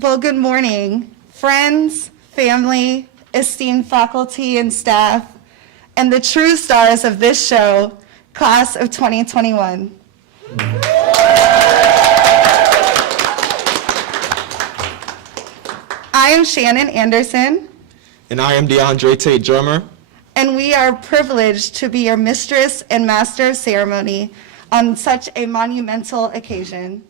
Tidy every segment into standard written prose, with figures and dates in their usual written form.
Well, good morning, friends, family, esteemed faculty and staff, and the true stars of this show, class of 2021. I am Shannon Anderson. And I am DeAndre Tate Drummer. And we are privileged to be your mistress and master of ceremony on such a monumental occasion.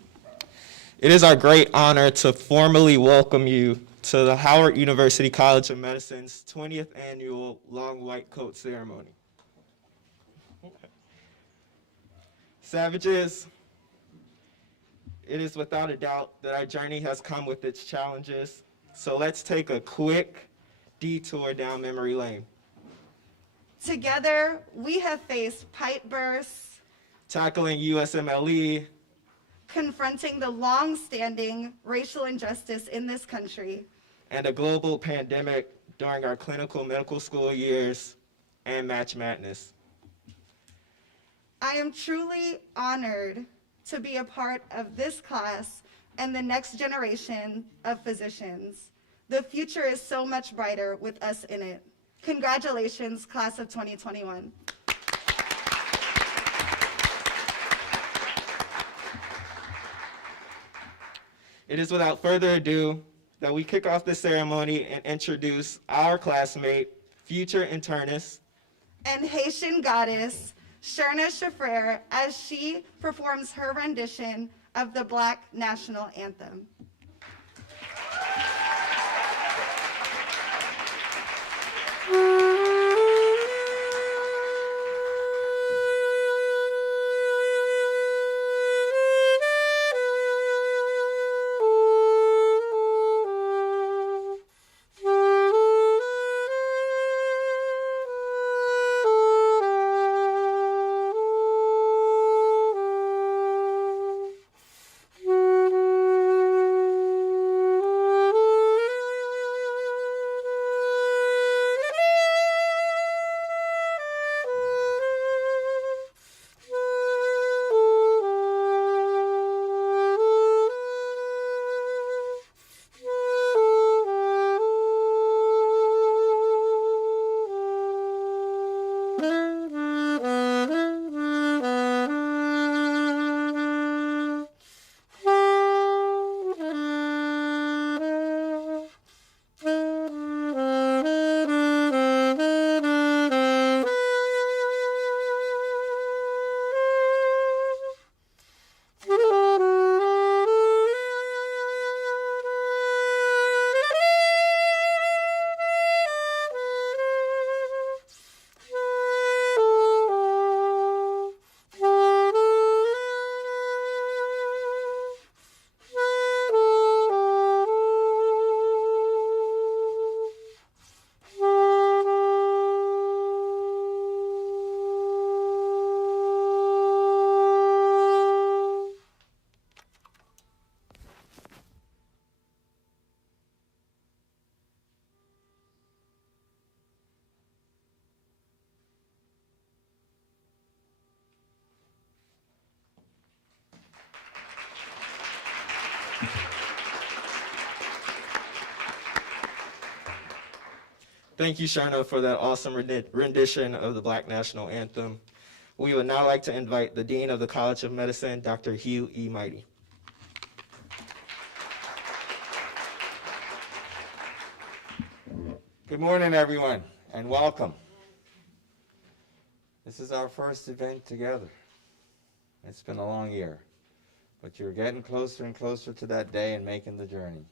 It is our great honor to formally welcome you to the Howard University College of Medicine's 20th annual Long White Coat Ceremony. Savages, it is without a doubt that our journey has come with its challenges, so let's take a quick detour down memory lane. Together, we have faced pipe bursts, tackling USMLE, confronting the long-standing racial injustice in this country, and a global pandemic during our clinical medical school years and Match Madness. I am truly honored to be a part of this class and the next generation of physicians. The future is so much brighter with us in it. Congratulations, class of 2021. It is without further ado that we kick off the ceremony and introduce our classmate, future internist, and Haitian goddess, Sherna Shafrer, as she performs her rendition of the Black National Anthem. Thank you, Sharna, for that awesome rendition of the Black National Anthem. We would now like to invite the Dean of the College of Medicine, Dr. Hugh E. Mighty. Good morning, everyone, and welcome. This is our first event together. It's been a long year, but you're getting closer and closer to that day and making the journey.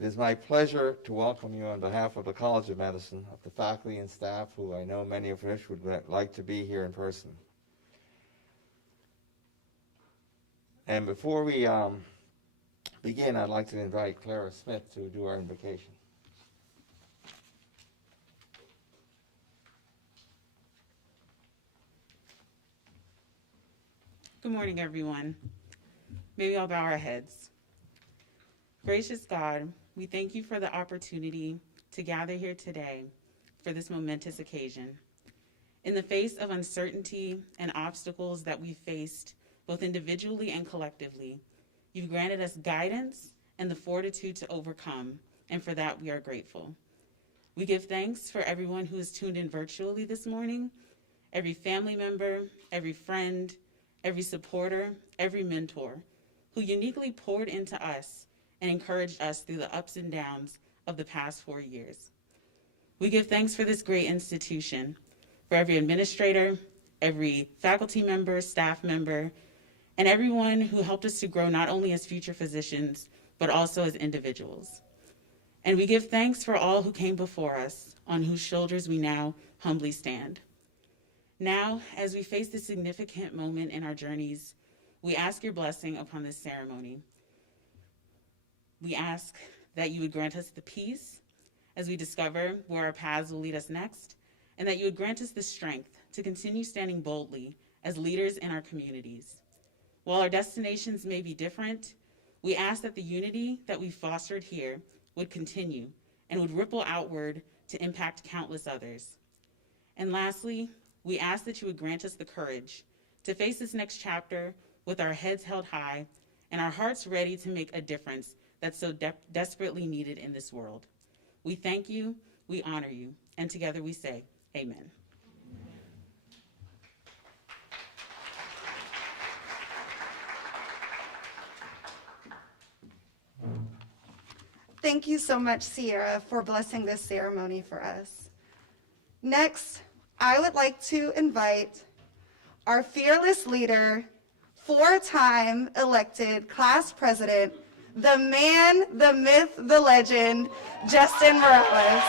It is my pleasure to welcome you on behalf of the College of Medicine, of the faculty and staff, who I know many of which would like to be here in person. And before we begin, I'd like to invite Clara Smith to do our invocation. Good morning, everyone. May we all bow our heads. Gracious God, we thank you for the opportunity to gather here today for this momentous occasion. In the face of uncertainty and obstacles that we've faced, both individually and collectively, you've granted us guidance and the fortitude to overcome, and for that we are grateful. We give thanks for everyone who is tuned in virtually this morning, every family member, every friend, every supporter, every mentor, who uniquely poured into us and encouraged us through the ups and downs of the past 4 years. We give thanks for this great institution, for every administrator, every faculty member, staff member, and everyone who helped us to grow not only as future physicians, but also as individuals. And we give thanks for all who came before us, on whose shoulders we now humbly stand. Now, as we face this significant moment in our journeys, we ask your blessing upon this ceremony. We ask that you would grant us the peace as we discover where our paths will lead us next, and that you would grant us the strength to continue standing boldly as leaders in our communities. While our destinations may be different, we ask that the unity that we fostered here would continue and would ripple outward to impact countless others. And lastly, we ask that you would grant us the courage to face this next chapter with our heads held high and our hearts ready to make a difference that's so desperately needed in this world. We thank you, we honor you, and together we say, amen. Thank you so much, Sierra, for blessing this ceremony for us. Next, I would like to invite our fearless leader, 4-time elected class president, the man, the myth, the legend, Justin Morales.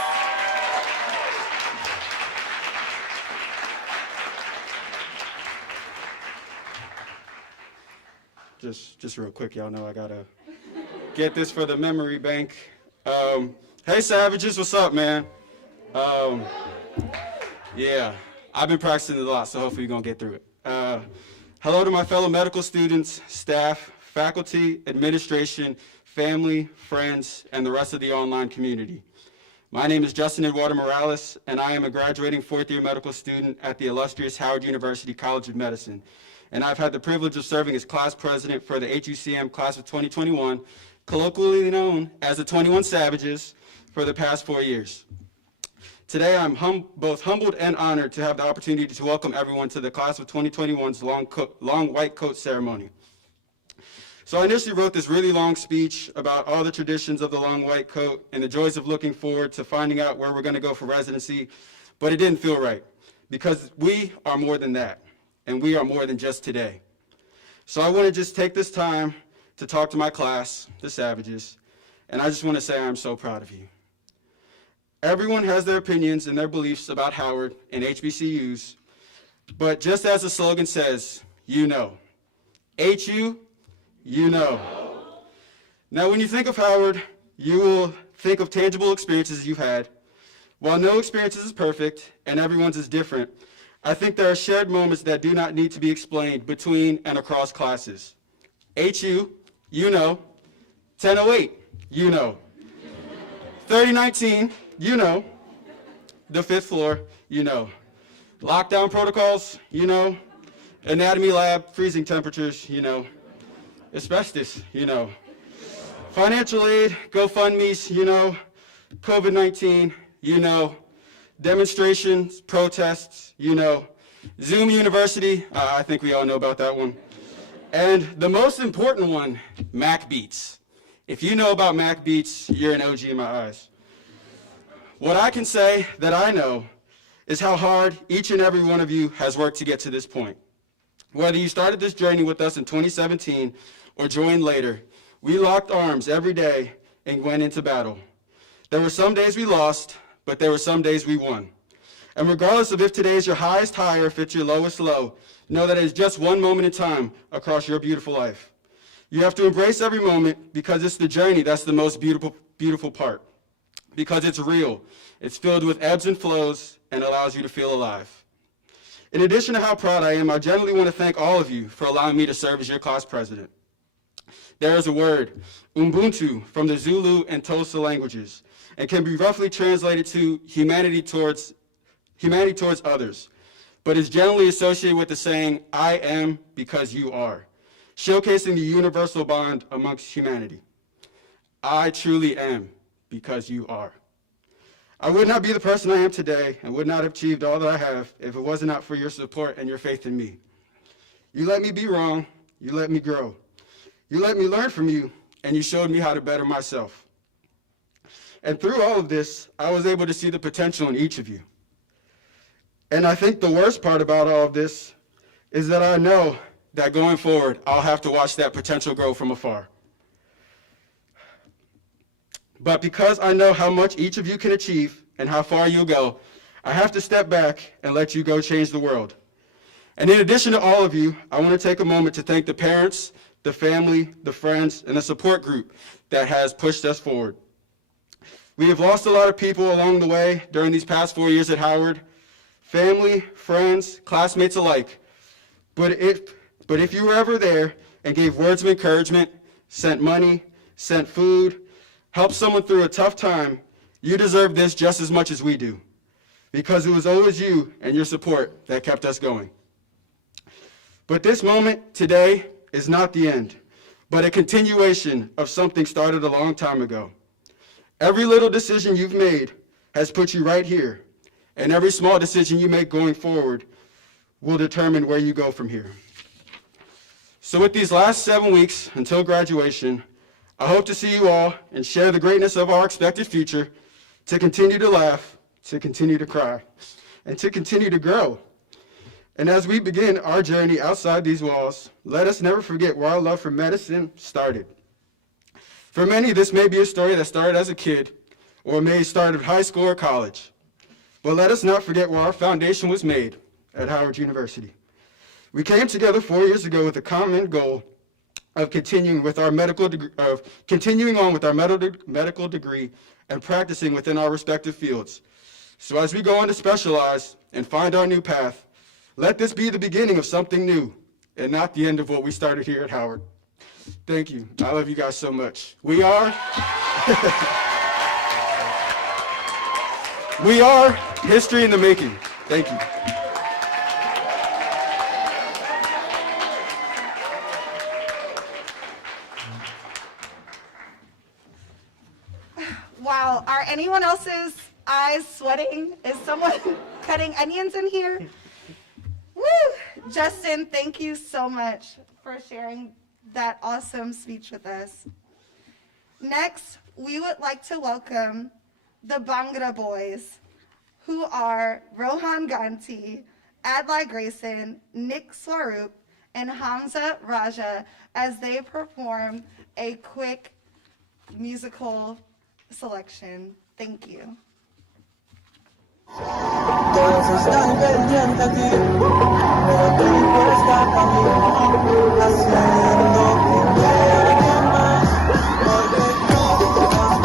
Just real quick, y'all know I gotta get this for the memory bank. Hey Savages, what's up, man? Yeah, I've been practicing a lot, so hopefully you're gonna get through it. Hello to my fellow medical students, staff, faculty, administration, family, friends, and the rest of the online community. My name is Justin Eduardo Morales, and I am a graduating fourth-year medical student at the illustrious Howard University College of Medicine. And I've had the privilege of serving as class president for the HUCM class of 2021, colloquially known as the 21 Savages, for the past 4 years. Today, I'm both humbled and honored to have the opportunity to welcome everyone to the class of 2021's long white coat ceremony. So I initially wrote this really long speech about all the traditions of the long white coat and the joys of looking forward to finding out where we're going to go for residency, but it didn't feel right because we are more than that, and we are more than just today. So I want to just take this time to talk to my class, the Savages, and I just want to say I'm so proud of you. Everyone has their opinions and their beliefs about Howard and HBCUs, but just as the slogan says, you know. HU, you know. Now, when you think of Howard, you will think of tangible experiences you've had. While no experience is perfect and everyone's is different, I think there are shared moments that do not need to be explained between and across classes. HU, you know. 1008, you know. 3019, you know. The 5th floor, you know. Lockdown protocols, you know. Anatomy lab, freezing temperatures, you know. asbestos, financial aid, GoFundMe's, COVID-19, demonstrations, protests, Zoom University, I think we all know about that one. And the most important one, Mac Beats. If you know about Mac Beats, you're an OG in my eyes. What I can say that I know is how hard each and every one of you has worked to get to this point. Whether you started this journey with us in 2017 or joined later, we locked arms every day and went into battle. There were some days we lost, but there were some days we won. And regardless of if today is your highest high or if it's your lowest low, know that it is just one moment in time across your beautiful life. You have to embrace every moment because it's the journey that's the most beautiful part. Because it's real, it's filled with ebbs and flows and allows you to feel alive. In addition to how proud I am, I generally want to thank all of you for allowing me to serve as your class president. There is a word, Ubuntu, from the Zulu and Tosa languages, and can be roughly translated to humanity towards others, but is generally associated with the saying, I am because you are, showcasing the universal bond amongst humanity. I truly am because you are. I would not be the person I am today and would not have achieved all that I have if it was not for your support and your faith in me. You let me be wrong, you let me grow. You let me learn from you, and you showed me how to better myself. And through all of this, I was able to see the potential in each of you. And I think the worst part about all of this is that I know that going forward, I'll have to watch that potential grow from afar. But because I know how much each of you can achieve and how far you'll go, I have to step back and let you go change the world. And in addition to all of you, I want to take a moment to thank the parents, the family, the friends, and the support group that has pushed us forward. We have lost a lot of people along the way during these past 4 years at Howard, family, friends, classmates alike. But if you were ever there and gave words of encouragement, sent money, sent food, helped someone through a tough time, you deserve this just as much as we do, because it was always you and your support that kept us going. But this moment today is not the end, but a continuation of something started a long time ago. Every little decision you've made has put you right here, and every small decision you make going forward will determine where you go from here. So with these last 7 weeks until graduation, I hope to see you all and share the greatness of our expected future, to continue to laugh, to continue to cry, and to continue to grow. And as we begin our journey outside these walls, let us never forget where our love for medicine started. For many, this may be a story that started as a kid, or it may start at high school or college. But let us not forget where our foundation was made at Howard University. We came together 4 years ago with a common goal of continuing on with our medical degree and practicing within our respective fields. So as we go on to specialize and find our new path, let this be the beginning of something new and not the end of what we started here at Howard. Thank you. I love you guys so much. We are history in the making. Thank you. Wow, are anyone else's eyes sweating? Is someone cutting onions in here? Woo! Justin, thank you so much for sharing that awesome speech with us. Next, we would like to welcome the Bhangra boys, who are Rohan Ganti, Adlai Grayson, Nick Swaroop, and Hamza Raja, as they perform a quick musical selection. Thank you. Todos están pendientes a ti, pero tú por estar conmigo, haciendo que alguien más, porque todos nos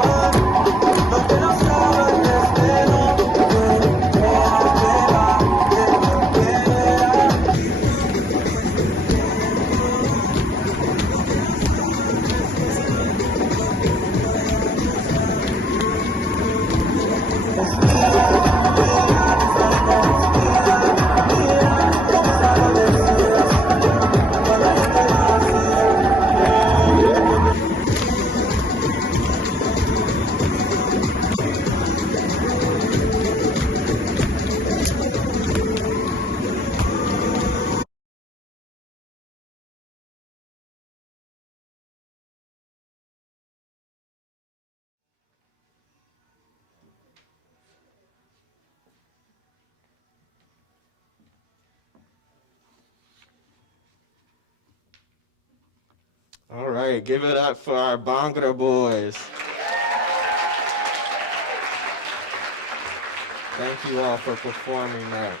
conocen, lo que no saben desde no, que va, que no quiera. All right, give it up for our Bhangra boys. Thank you all for performing that.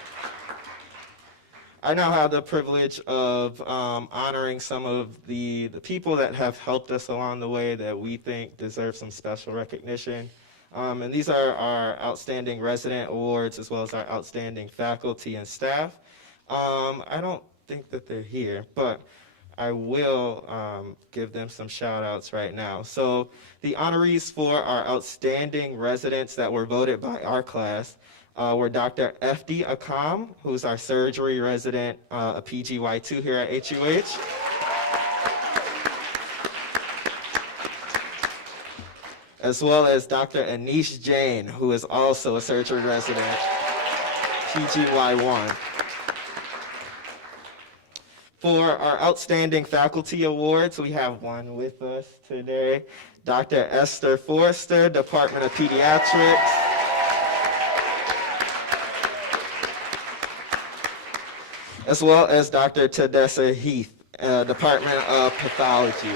I now have the privilege of honoring some of the people that have helped us along the way that we think deserve some special recognition. And these are our outstanding resident awards as well as our outstanding faculty and staff. I don't think that they're here, but I will give them some shout outs right now. So the honorees for our outstanding residents that were voted by our class were Dr. F.D. Akam, who's our surgery resident, a PGY2 here at HUH. As well as Dr. Anish Jain, who is also a surgery resident, PGY1. For our outstanding faculty awards, we have one with us today, Dr. Esther Forrester, Department of Pediatrics. As well as Dr. Tadessa Heath, Department of Pathology.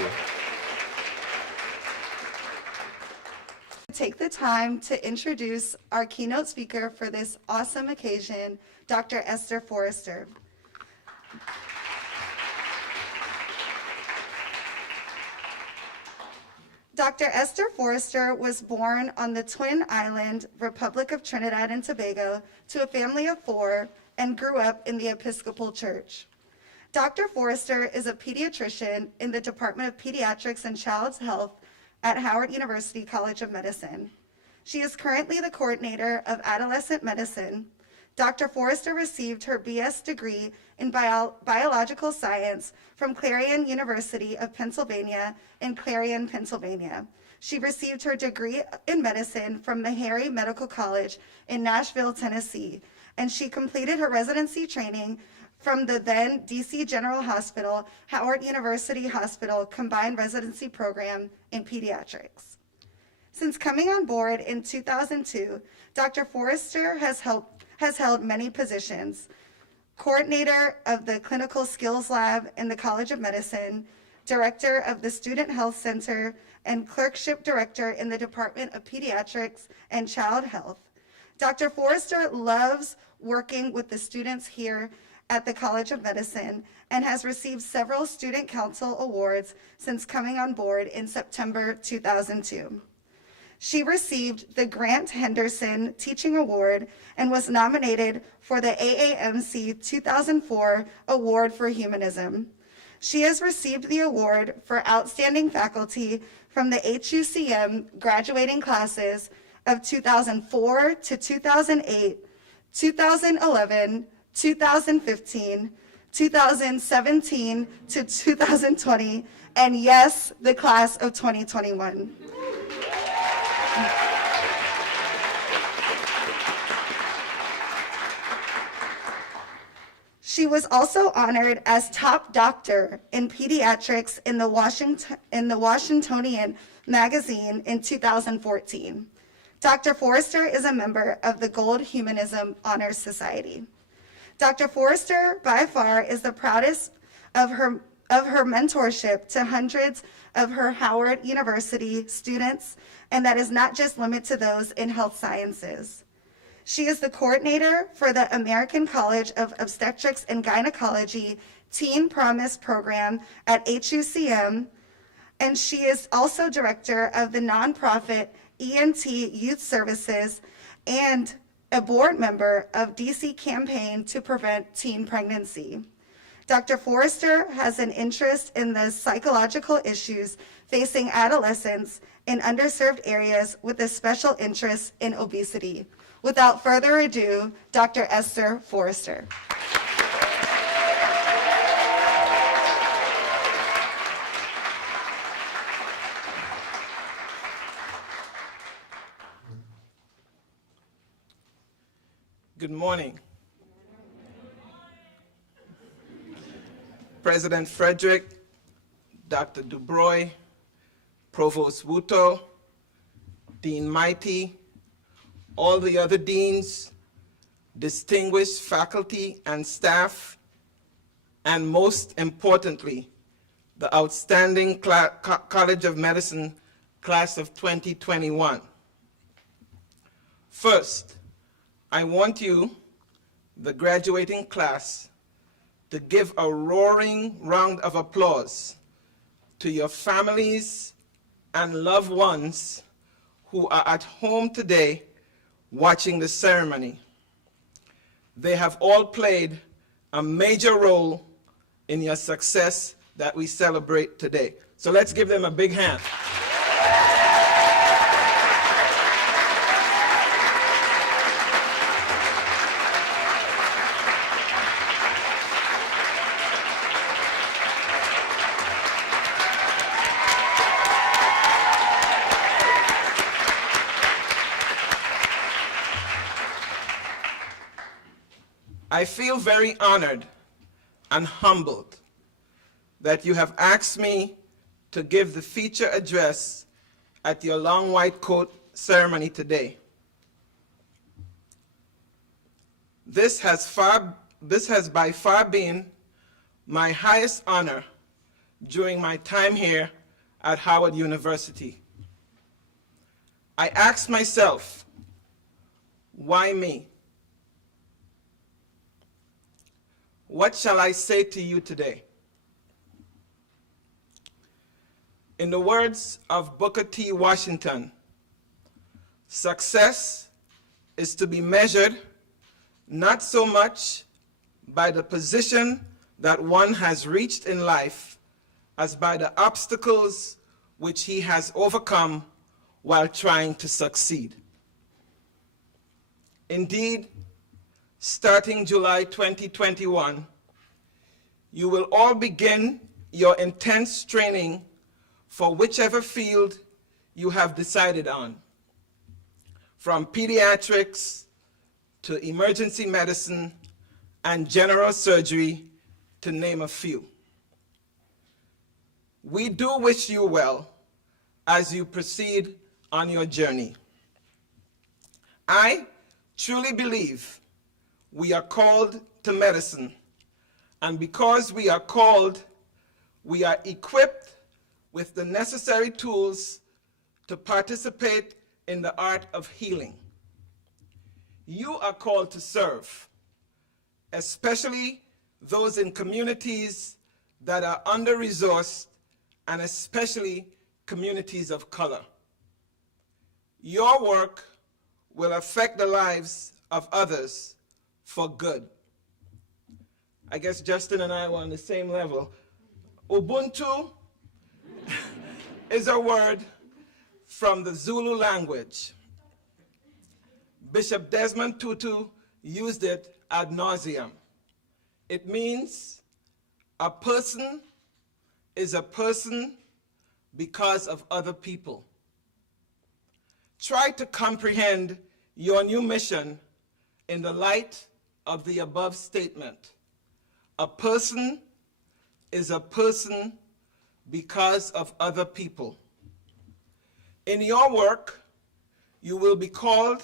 Take the time to introduce our keynote speaker for this awesome occasion, Dr. Esther Forrester. Dr. Esther Forrester was born on the Twin Island, Republic of Trinidad and Tobago, to a family of 4 and grew up in the Episcopal Church. Dr. Forrester is a pediatrician in the Department of Pediatrics and Child's Health at Howard University College of Medicine. She is currently the coordinator of adolescent medicine. Dr. Forrester received her BS degree in biological science from Clarion University of Pennsylvania in Clarion, Pennsylvania. She received her degree in medicine from Meharry Medical College in Nashville, Tennessee, and she completed her residency training from the then DC General Hospital, Howard University Hospital Combined Residency Program in Pediatrics. Since coming on board in 2002, Dr. Forrester has held many positions: coordinator of the Clinical Skills Lab in the College of Medicine, director of the Student Health Center, and clerkship director in the Department of Pediatrics and Child Health. Dr. Forrester loves working with the students here at the College of Medicine and has received several Student Council awards since coming on board in September 2002. She received the Grant Henderson Teaching Award and was nominated for the AAMC 2004 Award for Humanism. She has received the award for Outstanding Faculty from the HUCM graduating classes of 2004 to 2008, 2011, 2015, 2017 to 2020, and yes, the class of 2021. She was also honored as top doctor in pediatrics in the Washingtonian magazine in 2014. Dr. Forrester is a member of the Gold Humanism Honors Society. Dr. Forrester, by far, is the proudest of her mentorship to hundreds of her Howard University students, and that is not just limited to those in health sciences. She is the coordinator for the American College of Obstetrics and Gynecology Teen Promise Program at HUCM, and she is also director of the nonprofit ENT Youth Services and a board member of DC Campaign to Prevent Teen Pregnancy. Dr. Forrester has an interest in the psychological issues facing adolescents in underserved areas with a special interest in obesity. Without further ado, Dr. Esther Forrester. Good morning. President Frederick, Dr. Dubroy, Provost Wuto, Dean Mighty, all the other deans, distinguished faculty and staff, and most importantly, the outstanding College of Medicine class of 2021. First, I want you, the graduating class, to give a roaring round of applause to your families and loved ones who are at home today watching the ceremony. They have all played a major role in your success that we celebrate today. So let's give them a big hand. I feel very honored and humbled that you have asked me to give the feature address at your long white coat ceremony today. This has by far been my highest honor during my time here at Howard University. I asked myself, why me? What shall I say to you today? In the words of Booker T. Washington, success is to be measured not so much by the position that one has reached in life as by the obstacles which he has overcome while trying to succeed. Indeed, starting July 2021, you will all begin your intense training for whichever field you have decided on, from pediatrics to emergency medicine and general surgery, to name a few. We do wish you well as you proceed on your journey. I truly believe we are called to medicine, and because we are called, we are equipped with the necessary tools to participate in the art of healing. You are called to serve, especially those in communities that are under-resourced, and especially communities of color. Your work will affect the lives of others for good. I guess Justin and I were on the same level. Ubuntu is a word from the Zulu language. Bishop Desmond Tutu used it ad nauseum. It means a person is a person because of other people. Try to comprehend your new mission in the light of the above statement. A person is a person because of other people. In your work, you will be called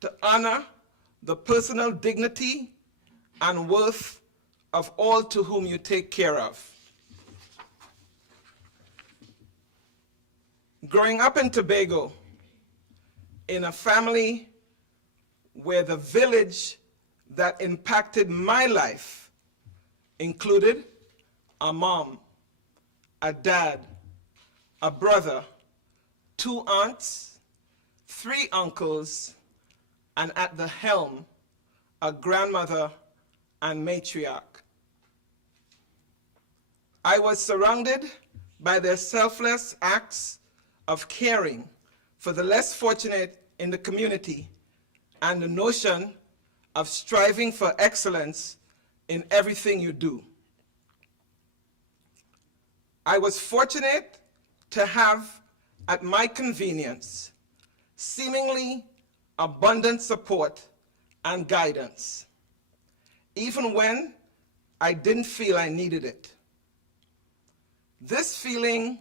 to honor the personal dignity and worth of all to whom you take care of. Growing up in Tobago, in a family where the village that impacted my life included a mom, a dad, a brother, 2 aunts, 3 uncles, and at the helm, a grandmother and matriarch. I was surrounded by their selfless acts of caring for the less fortunate in the community and the notion of striving for excellence in everything you do. I was fortunate to have at my convenience seemingly abundant support and guidance, even when I didn't feel I needed it. This feeling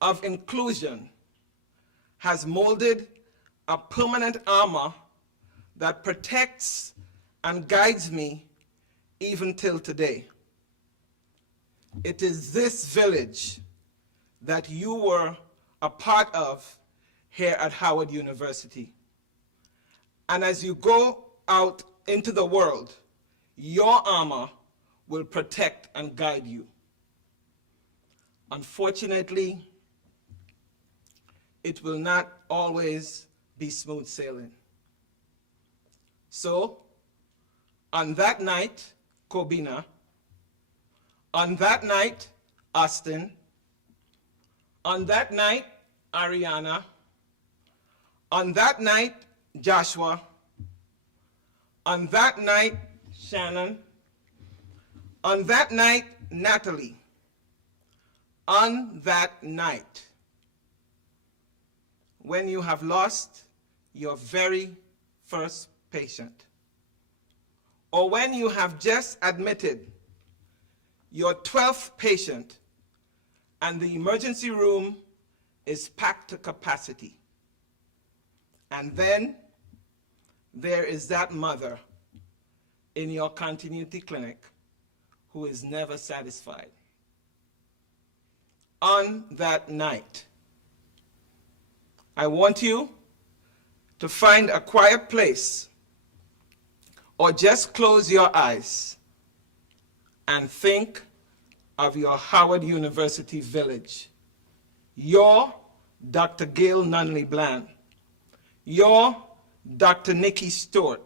of inclusion has molded a permanent armor that protects and guides me even till today. it is this village that you were a part of here at Howard University. And as you go out into the world, your armor will protect and guide you. Unfortunately, it will not always be smooth sailing. So, on that night, Kobina, on that night, Austin, on that night, Ariana, on that night, Joshua, on that night, Shannon, on that night, Natalie, on that night, when you have lost your very first patient, or when you have just admitted your 12th patient and the emergency room is packed to capacity. And then there is that mother in your continuity clinic who is never satisfied. On that night, I want you to find a quiet place or just close your eyes and think of your Howard University village. Your Dr. Gail Nunley Bland, your Dr. Nikki Stewart,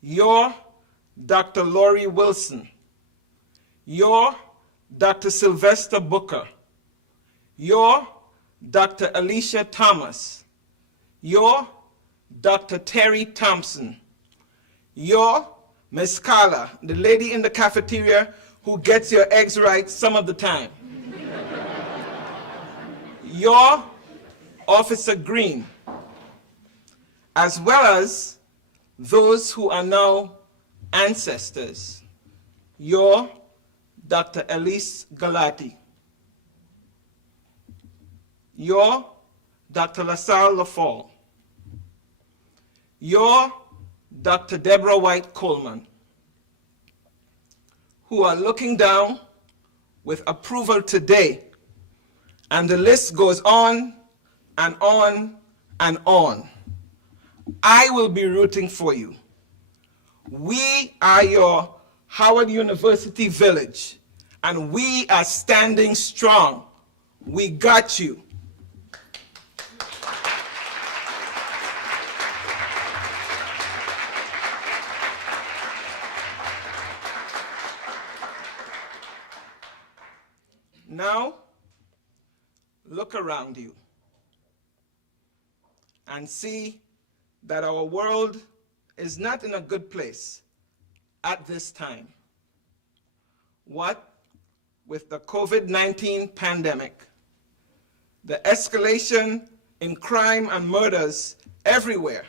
your Dr. Laurie Wilson, your Dr. Sylvester Booker, your Dr. Alicia Thomas, your Dr. Terry Thompson, your Miss Carla, the lady in the cafeteria who gets your eggs right some of the time, your Officer Green, as well as those who are now ancestors, your Dr. Elise Galati, your Dr. LaSalle LaFall, your Dr. Deborah White Coleman, who are looking down with approval today, and the list goes on and on and on. I will be rooting for you. We are your Howard University village, and we are standing strong. We got you. Now, look around you and see that our world is not in a good place at this time. What with the COVID-19 pandemic, the escalation in crime and murders everywhere,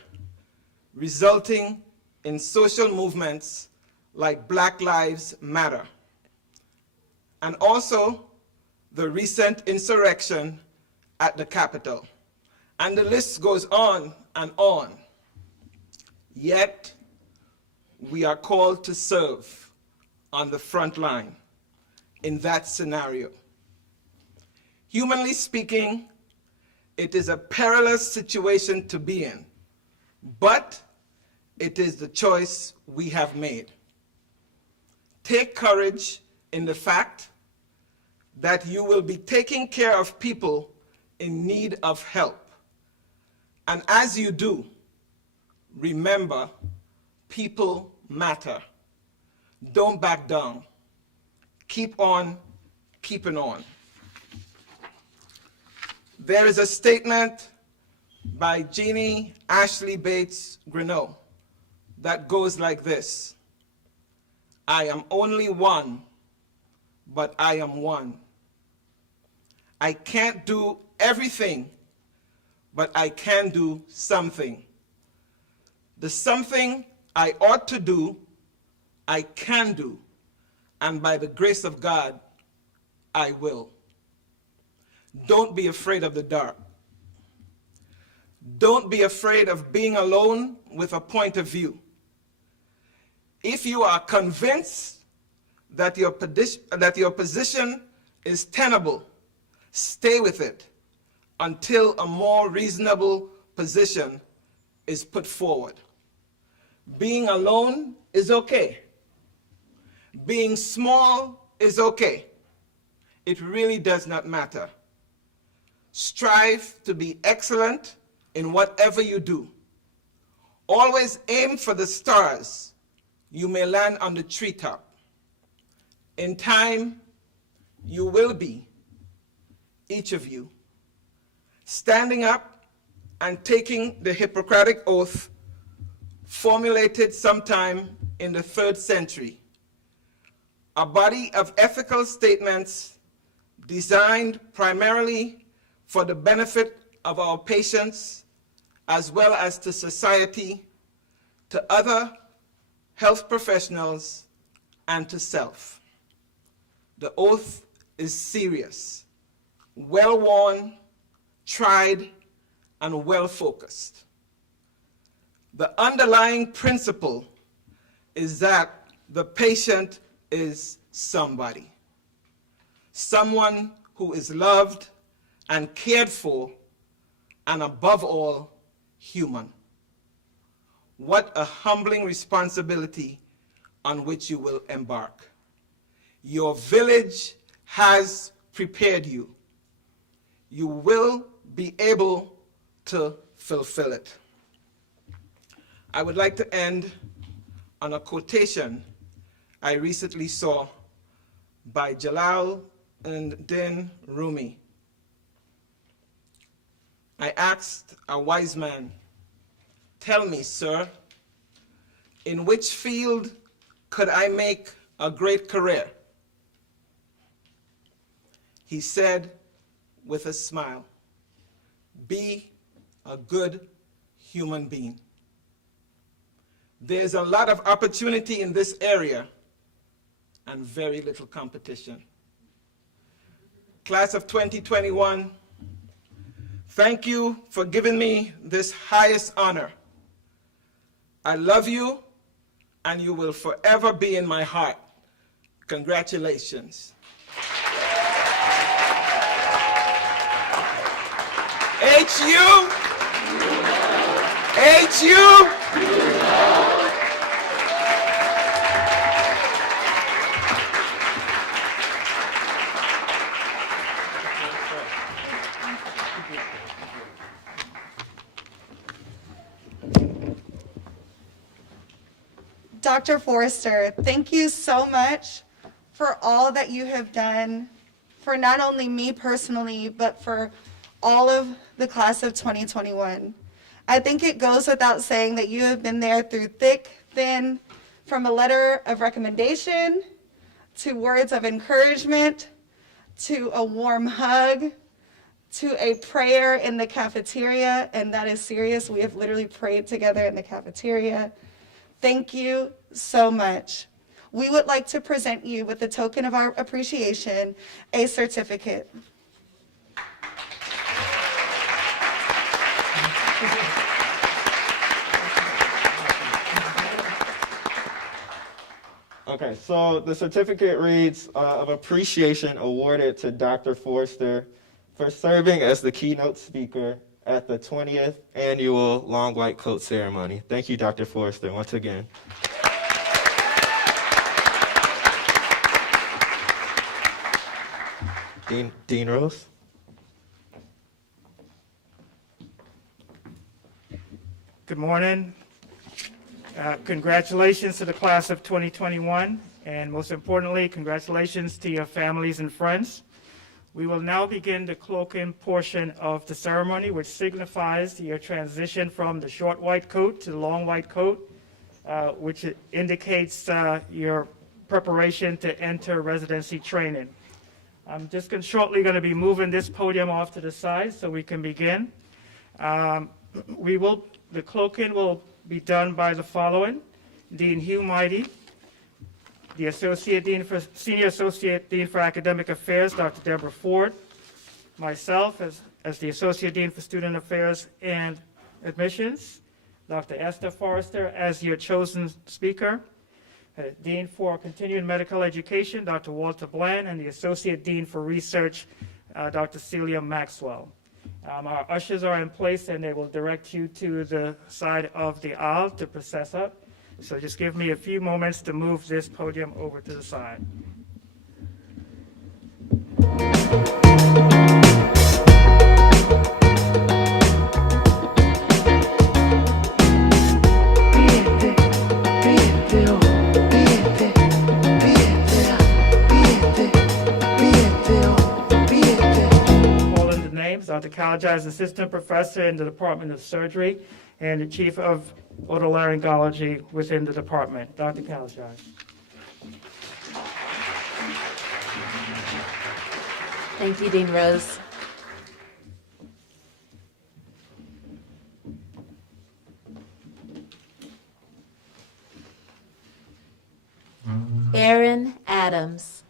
resulting in social movements like Black Lives Matter, and also the recent insurrection at the Capitol. And the list goes on and on. Yet, we are called to serve on the front line in that scenario. Humanly speaking, it is a perilous situation to be in, but it is the choice we have made. Take courage in the fact that you will be taking care of people in need of help. And as you do, remember, people matter. Don't back down. Keep on keeping on. There is a statement by Jeannie Ashley Bates Greneau that goes like this: I am only one, but I am one. I can't do everything, but I can do something. The something I ought to do, I can do, and by the grace of God, I will. Don't be afraid of the dark. Don't be afraid of being alone with a point of view. If you are convinced that your position is tenable. Stay with it until a more reasonable position is put forward. Being alone is okay. Being small is okay. It really does not matter. Strive to be excellent in whatever you do. Always aim for the stars. You may land on the treetop. In time, you will be, each of you, standing up and taking the Hippocratic Oath formulated sometime in the 3rd century, a body of ethical statements designed primarily for the benefit of our patients as well as to society, to other health professionals, and to self. The oath is serious, well-worn, tried, and well-focused. The underlying principle is that the patient is somebody, someone who is loved and cared for, and above all, human. What a humbling responsibility on which you will embark. Your village has prepared you. You will be able to fulfill it. I would like to end on a quotation I recently saw by Jalaluddin Rumi. I asked a wise man, "Tell me, sir, in which field could I make a great career?" He said with a smile, "Be a good human being." There's a lot of opportunity in this area and very little competition. Class of 2021, thank you for giving me this highest honor. I love you, and you will forever be in my heart. Congratulations. HU, HU. Dr. Forrester, thank you so much for all that you have done for not only me personally, but for all of the class of 2021. I think it goes without saying that you have been there through thick, thin, from a letter of recommendation, to words of encouragement, to a warm hug, to a prayer in the cafeteria, and that is serious. We have literally prayed together in the cafeteria. Thank you so much. We would like to present you with a token of our appreciation, a certificate. Okay, so the certificate reads of appreciation awarded to Dr. Forrester for serving as the keynote speaker at the 20th annual Long White Coat Ceremony. Thank you, Dr. Forrester, once again. Dean Rose. Good morning. Congratulations to the class of 2021, and most importantly, congratulations to your families and friends. We will now begin the cloaking portion of the ceremony, which signifies your transition from the short white coat to the long white coat, which indicates your preparation to enter residency training. I'm just shortly going to be moving this podium off to the side so we can begin. The cloaking will be done by the following: Dean Hugh Mighty, the Senior Associate Dean for Academic Affairs, Dr. Deborah Ford, myself as the Associate Dean for Student Affairs and Admissions, Dr. Esther Forrester as your chosen speaker, Dean for Continuing Medical Education, Dr. Walter Bland, and the Associate Dean for Research, Dr. Celia Maxwell. Our ushers are in place, and they will direct you to the side of the aisle to process up. So just give me a few moments to move this podium over to the side. Calling the names, Dr. Kalajai is Assistant Professor in the Department of Surgery and the Chief of Otolaryngology within the department. Dr. Kalajai. Thank you, Dean Rose. Aaron Adams.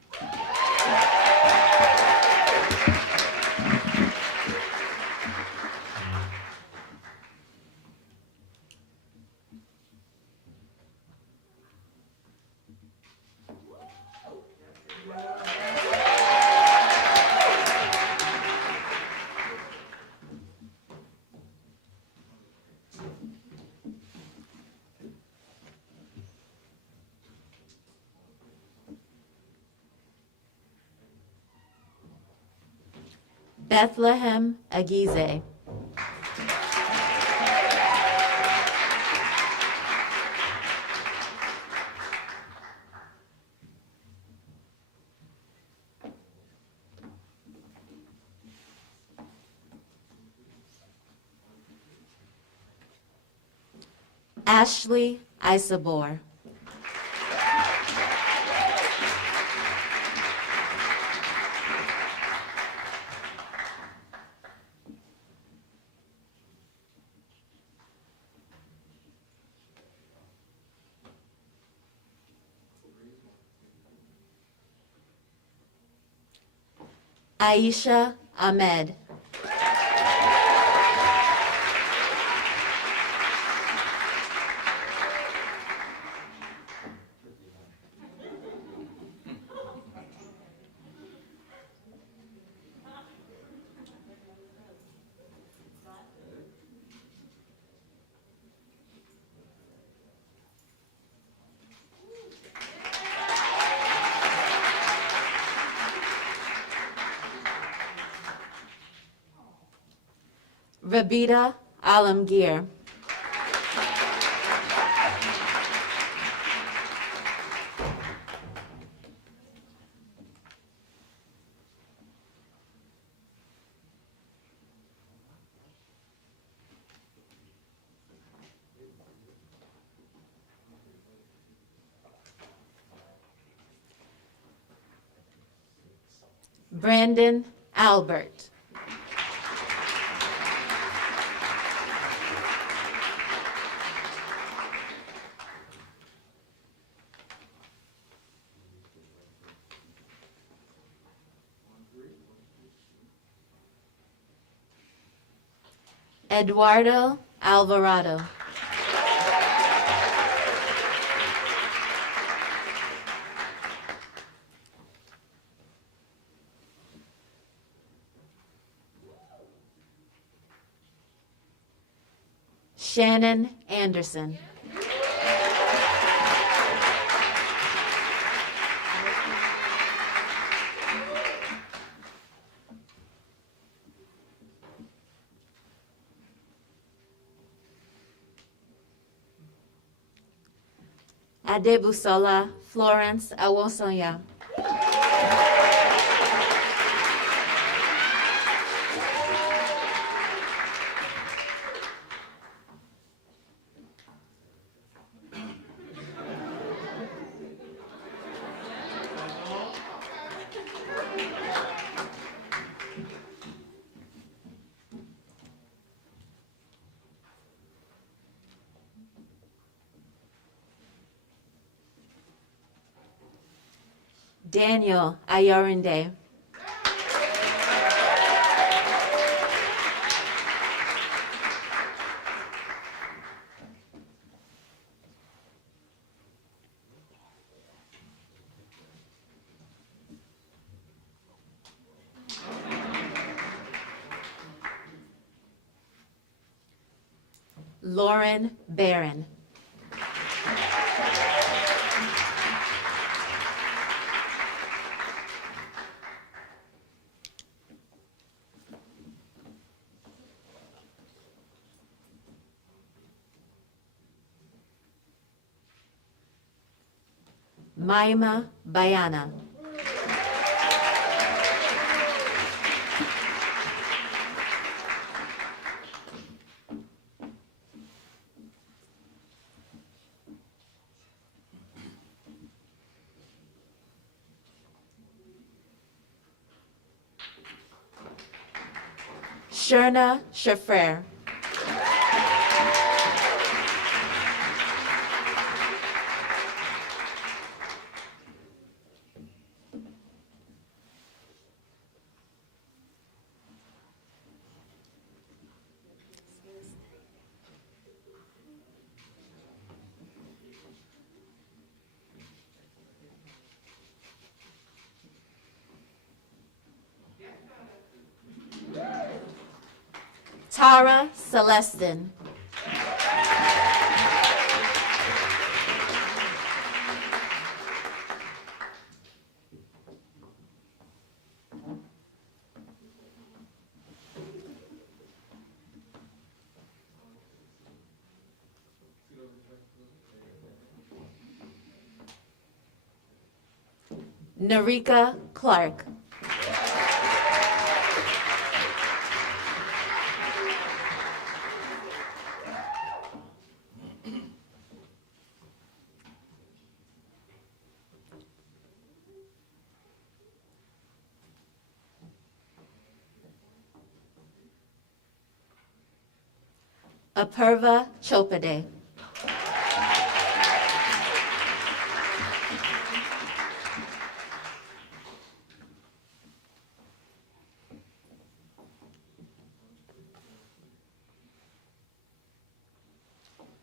Bethlehem Agize. Ashley Isabor. Aisha Ahmed. Rabita Alamgir. Brandon Albert. Eduardo Alvarado. Shannon Anderson. Adebusola Florence Awosonya. Daniel Ayorinde. Lauren Barron. Maima Bayana. Sherna Shafrer. Tara Celestin. Narika Clark. Apurva Chopade.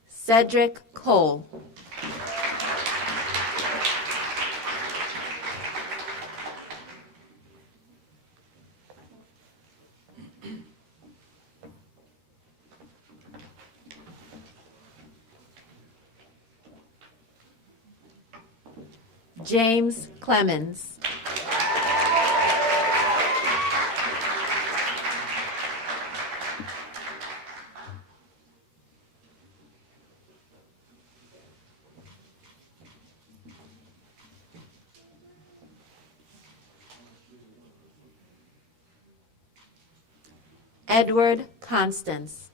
Cedric Cole. James Clemens. Edward Constance.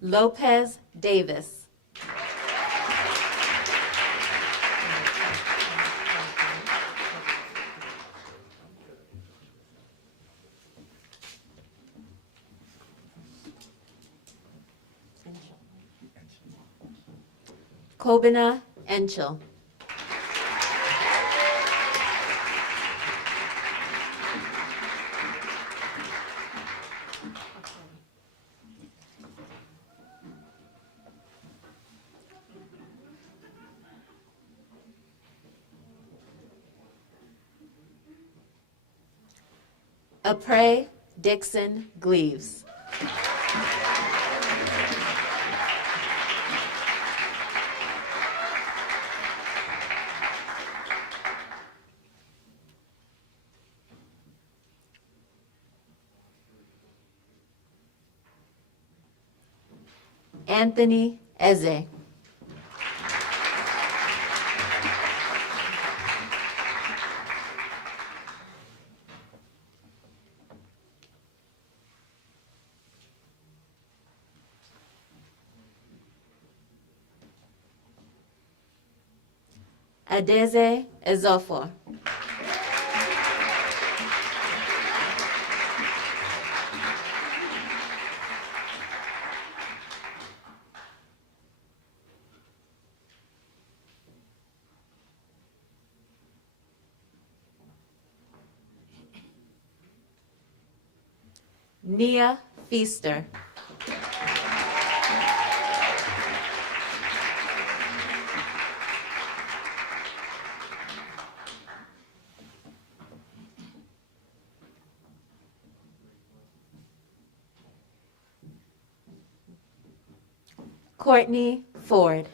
Lopez Davis. Kobina Enchil. Apres Dixon Gleaves. Anthony Eze. Adeze Ezofor. Nia Feaster. Courtney Ford.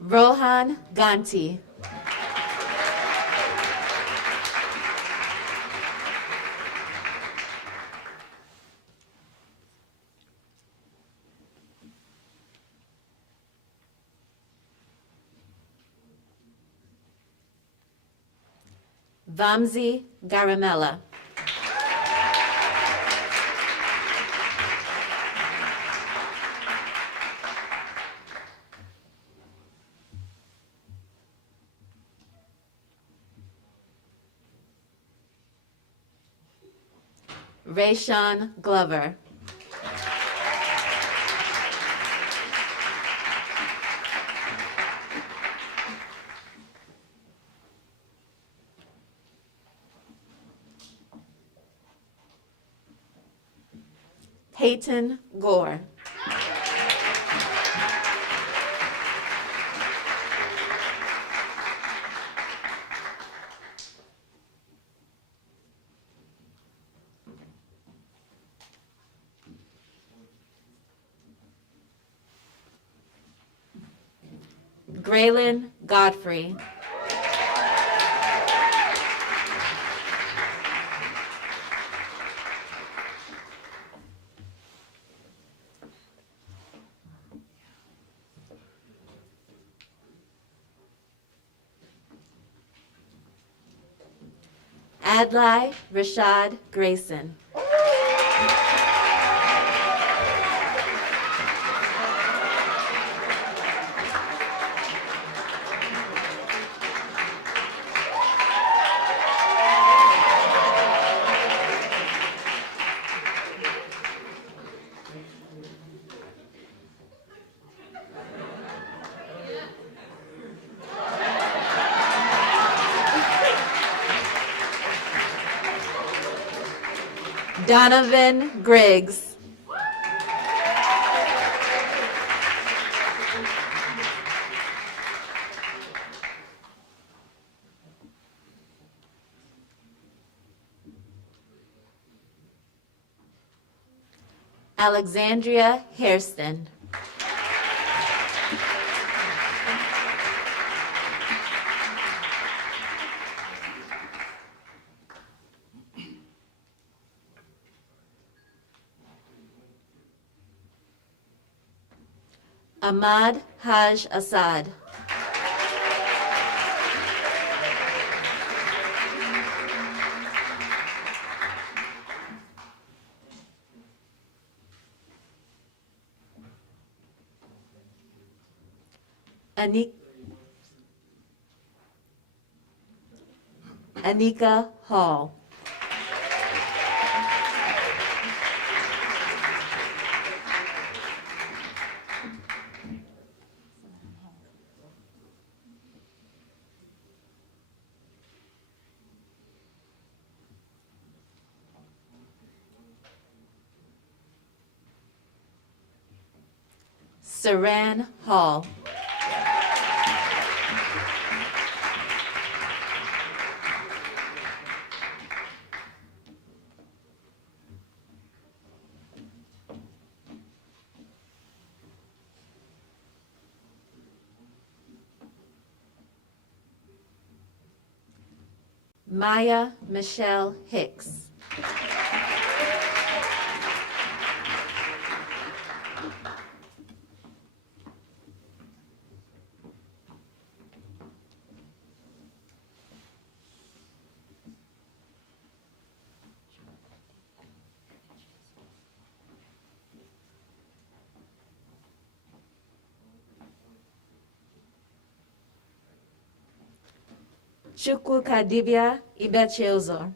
Rohan Ganti. Vamsi Garamella. Rayshawn Glover. Peyton Gore. Graylin Godfrey. Adlai Rashad Grayson. Donovan Griggs. Alexandria Hairston. Ahmad Haj Assad. Anika Hall. Saran Hall. Maya Michelle Hicks. Chukwukadibia Ibechilzo.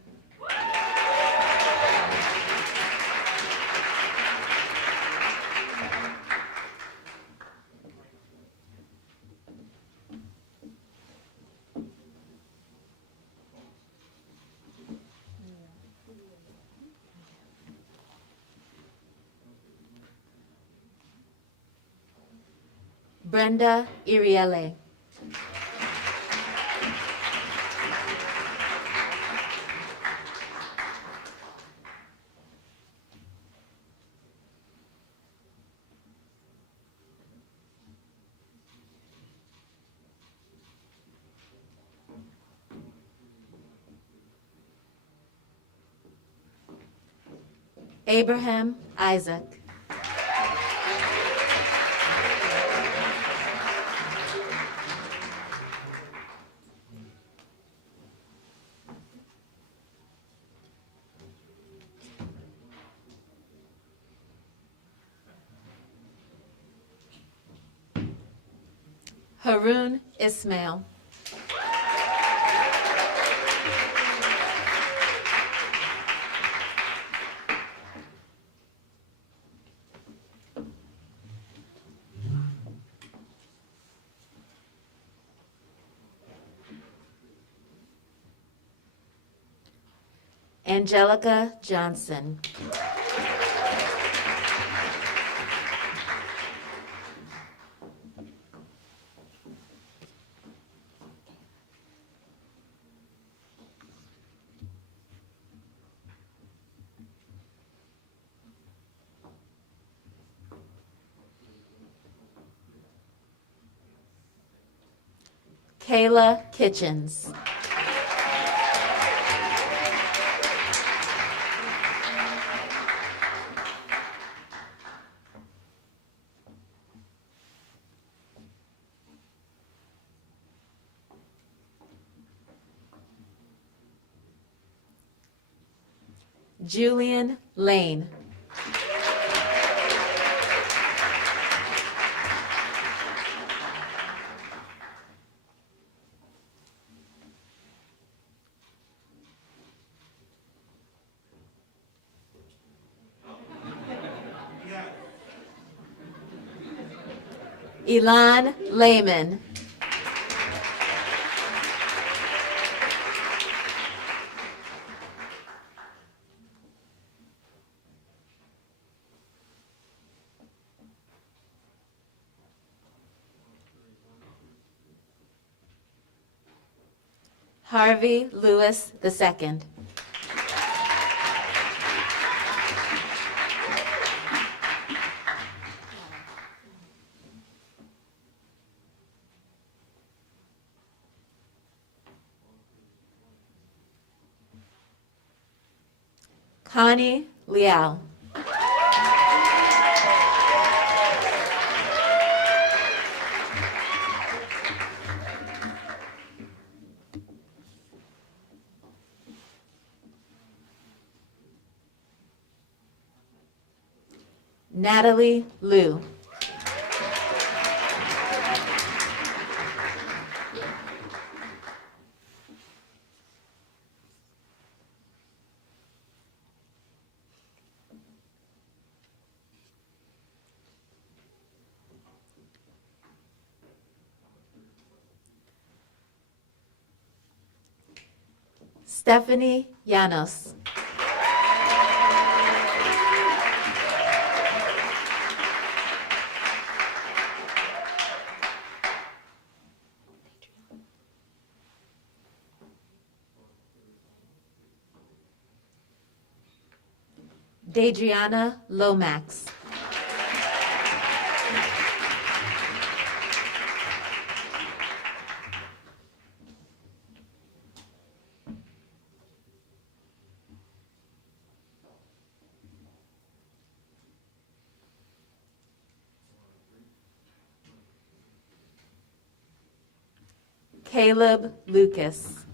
Brenda Iriele. Abraham Isaac. Harun Ismail. Angelica Johnson. Kayla Kitchens. Julian Lane. Elon Lehman. Harvey Lewis II. Connie Liao. Natalie Liu. Stephanie Llanos. Deidreana Lomax. Caleb Lucas.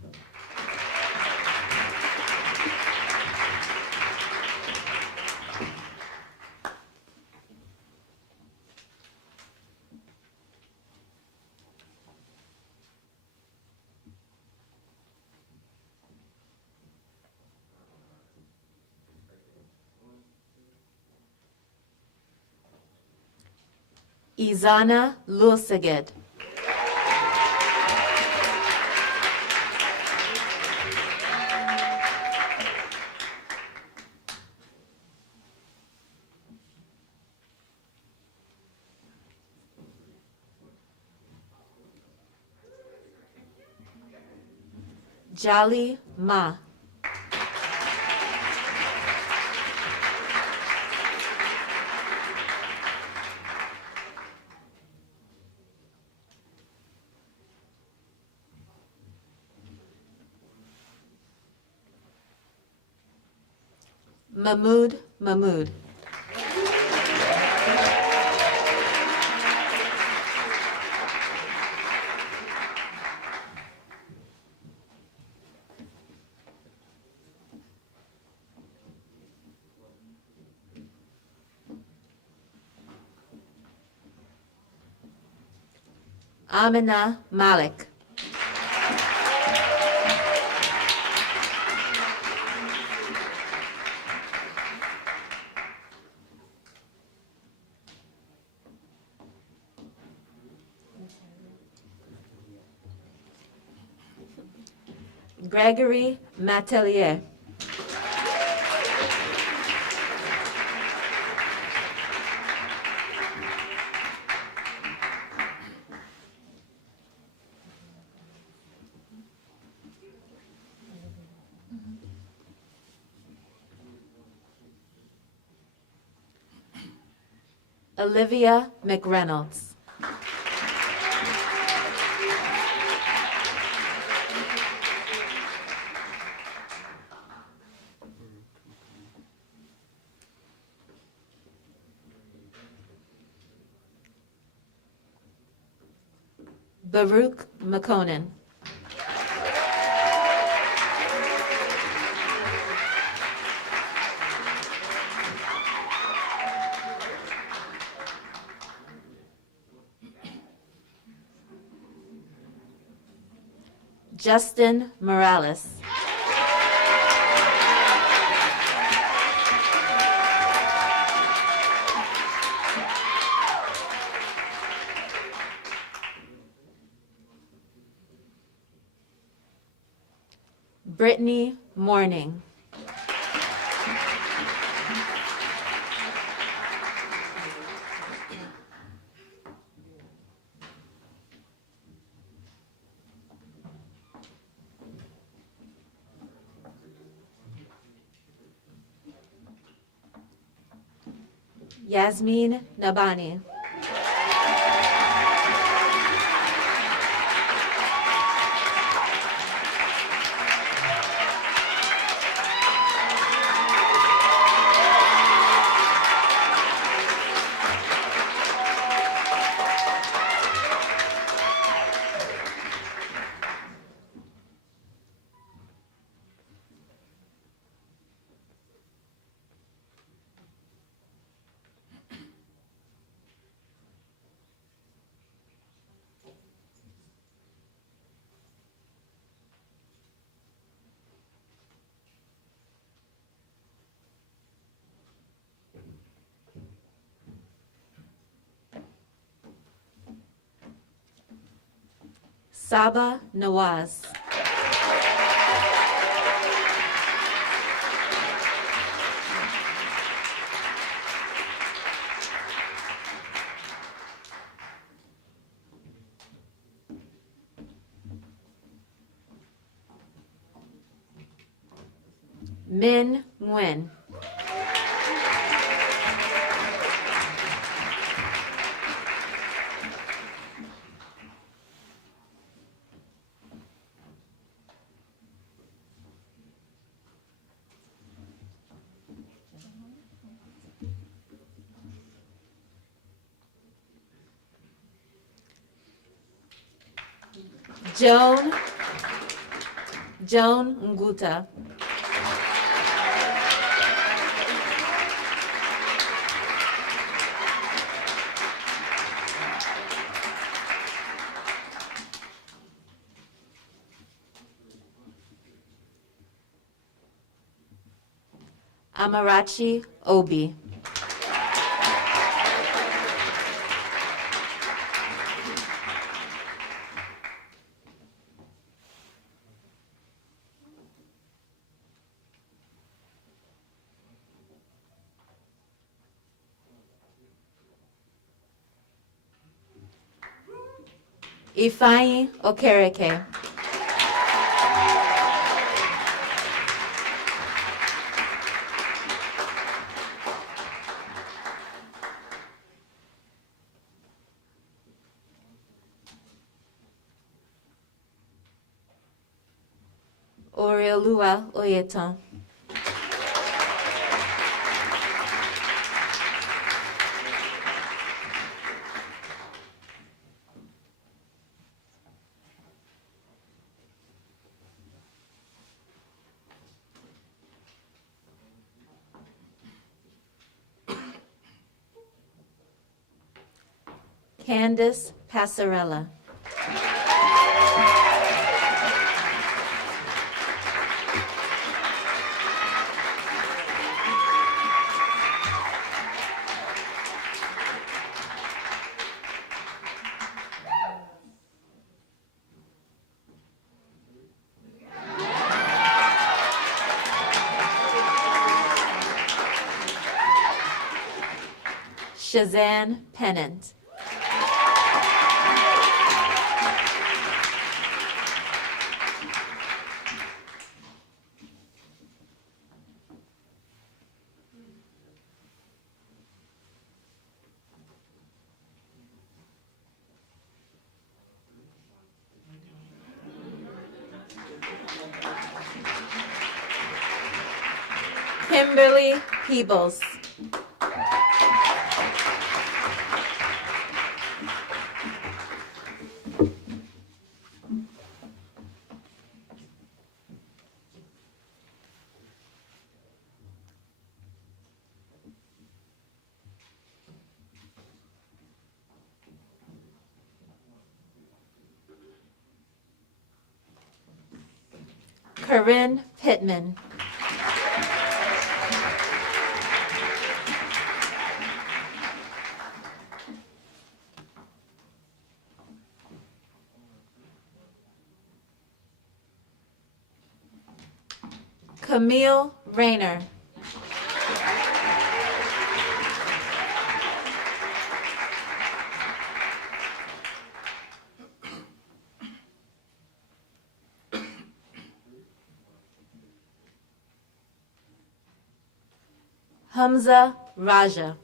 Izana Lulsaged. Jolly Ma. Mahmood Mahmood. Amina Malik. Gregory Matelier. Olivia McReynolds. Baruch McConan. Justin Morales. Brittany Morning. Yasmin Nabani. Saba Nawaz. Min Nguyen. Joan Nguta. Amarachi Obi. Ifeanyi Okereke. Oreolua Oyeton. Candace Passarella. Shazanne Pennant. Kimberly Peebles. Corinne Pittman. Camille Rayner. Hamza Raja.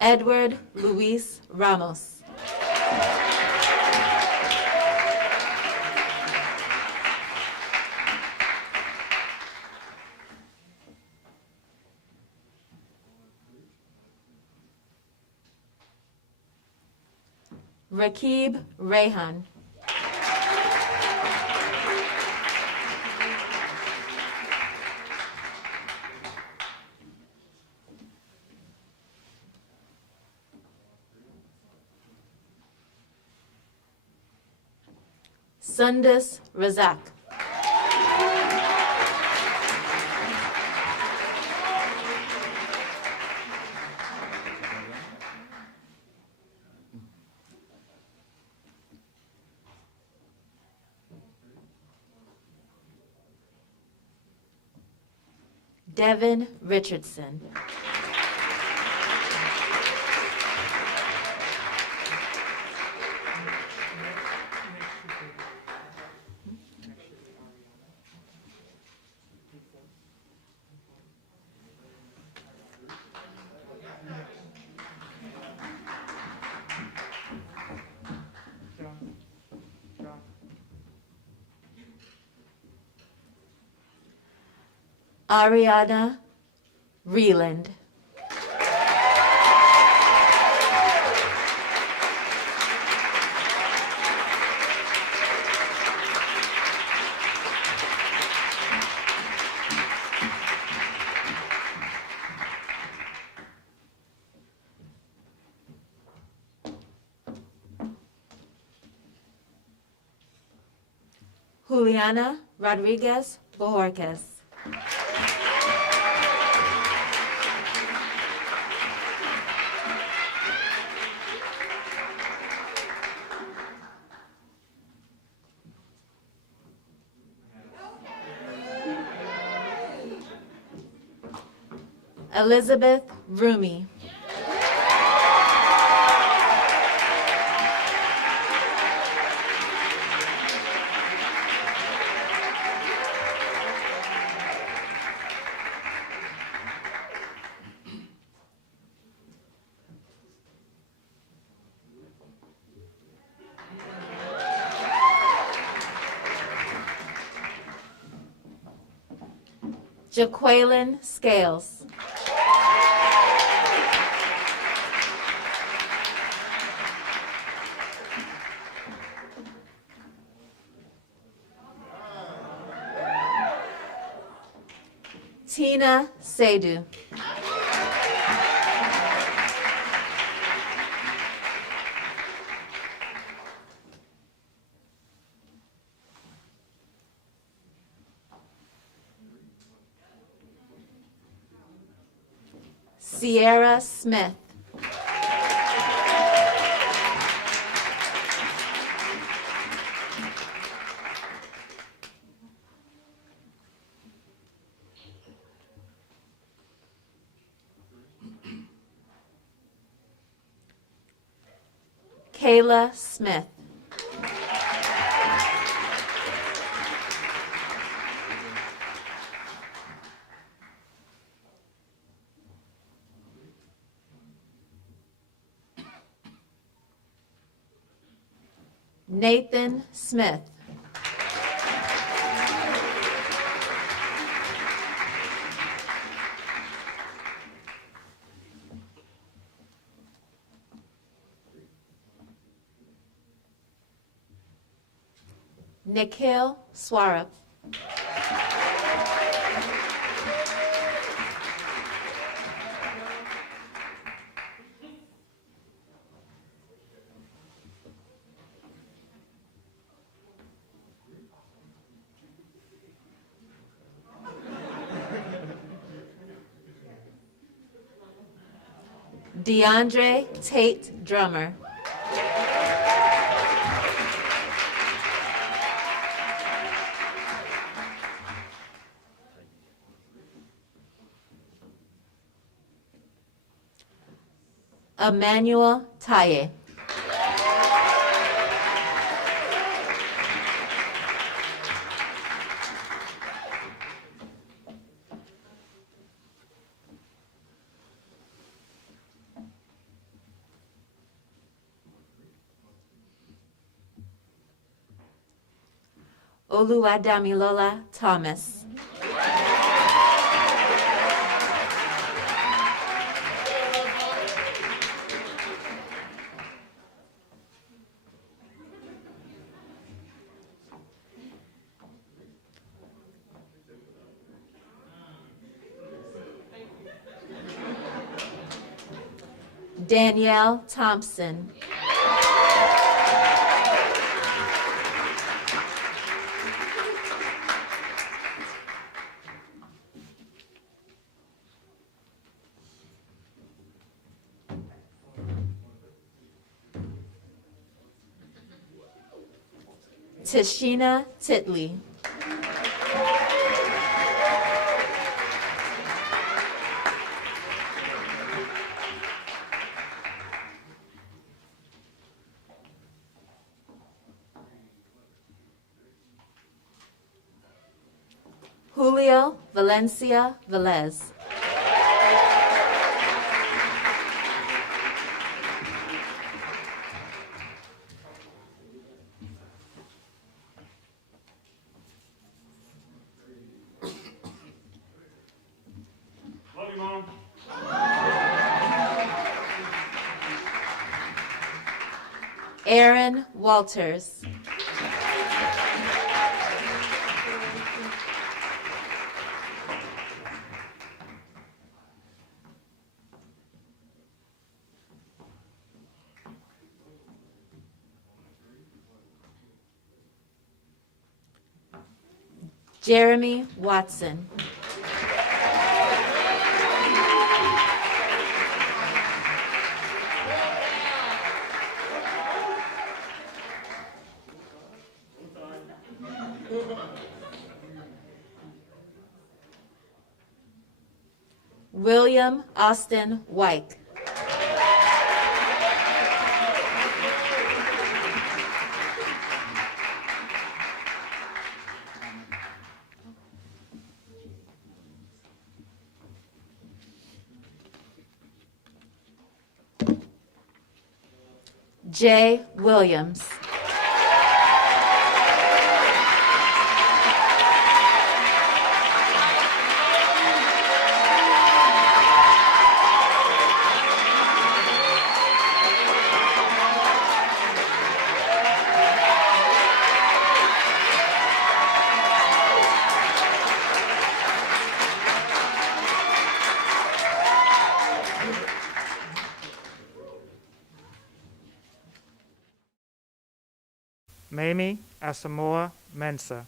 Edward Luis Ramos. Rakib Rayhan. Sundus Razak. Devin Richardson. Ariana Reland. Juliana Rodriguez Bojorquez. Elizabeth Rumi. Jaqueline Scales. Tina Seydu. Sierra Smith. Kayla Smith. Nathan Smith. Nikhil Swarup. DeAndre Tate Drummer. Emmanuel Taye. Oluwadamilola Thomas. Danielle Thompson. Tashina Titley. Julio Valencia Velez. Love you, Mom. Aaron Walters. Jeremy Watson. William Austin White. Jay Williams. Mamie Asamoah Mensah.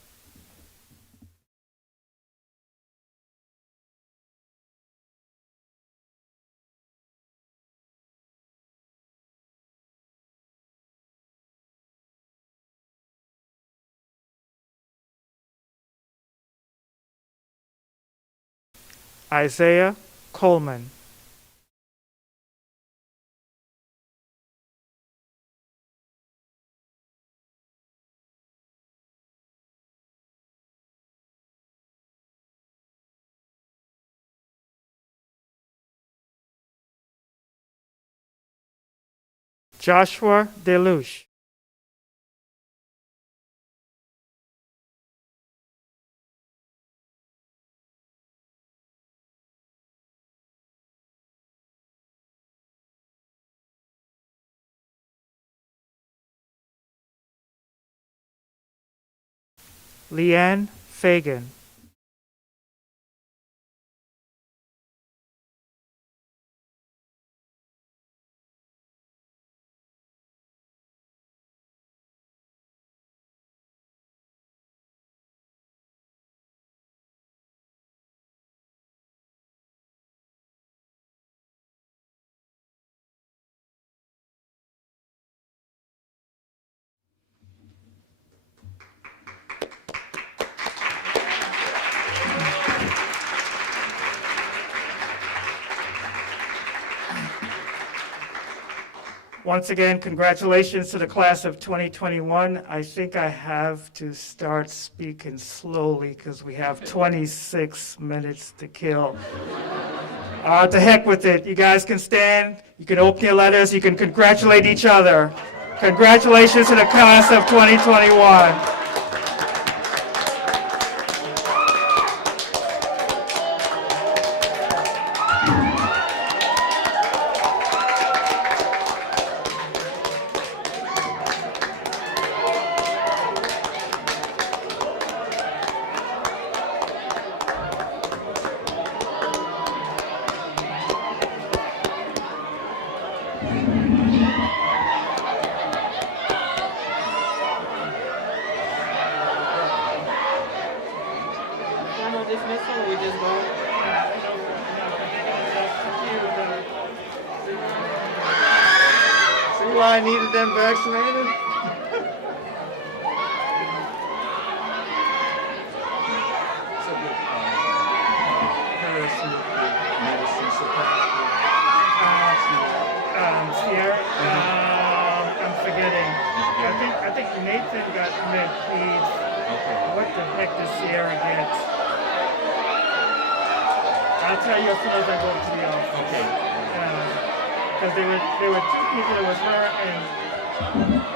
Isaiah Coleman. Joshua Deluche. Leanne Fagan. Once again, congratulations to the class of 2021. I think I have to start speaking slowly because we have 26 minutes to kill. To heck with it. You guys can stand, you can open your letters, you can congratulate each other. Congratulations to the class of 2021. See why I needed them vaccinated? Sierra, I'm forgetting. I think Nathan got mid, please. What the heck does Sierra get? I'll tell you as soon as I go to the office. Okay. Because there were two people. It was her and